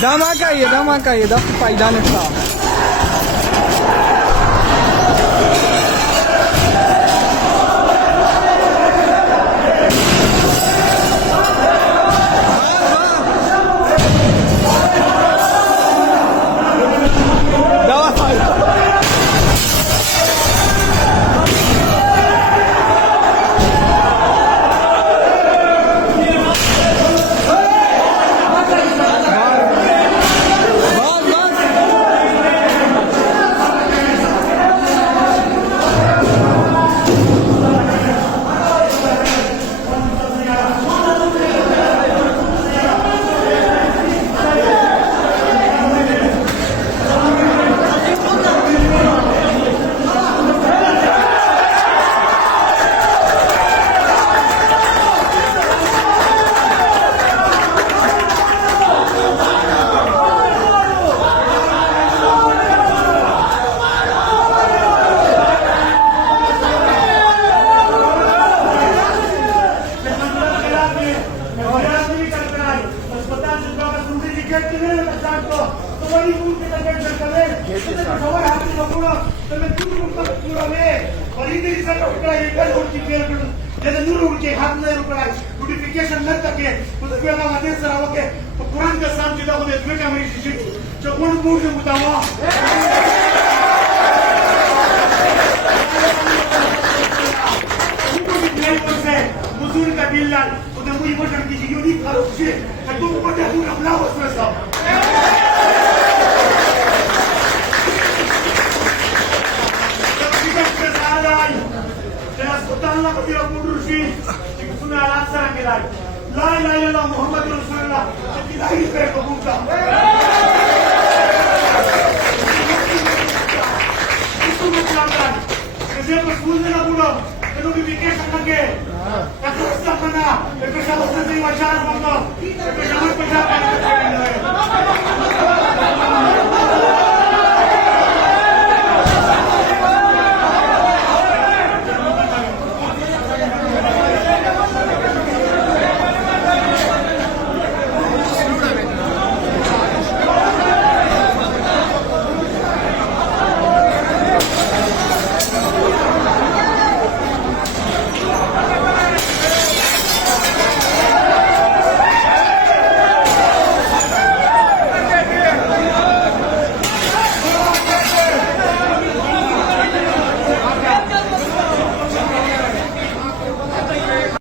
धमाका ये दम फायदा निकला नोटिफिकेशन न तके उसमें आदेश सराव के कुरान का साम जिदा को इसमें क्या मेरी शिशिर जो कौन मूड से मुतावा मुझूर का बिल लाल उधर मुझे वोटर की यूनिक करो से तुम को क्या पूरा हमला हो उसमें सब Sultanlah ketika Kudrusi sunnah al-Aqsa kelai. La ilaha illallah Muhammadur Rasulullah. Tidak itu kebuka. Itu mengatakan. Kerja berfungsi nak buat. Notification lagi. Terus tak mana. Terus apa sahaja masyarakat bangga. Terus apa sahaja masyarakat.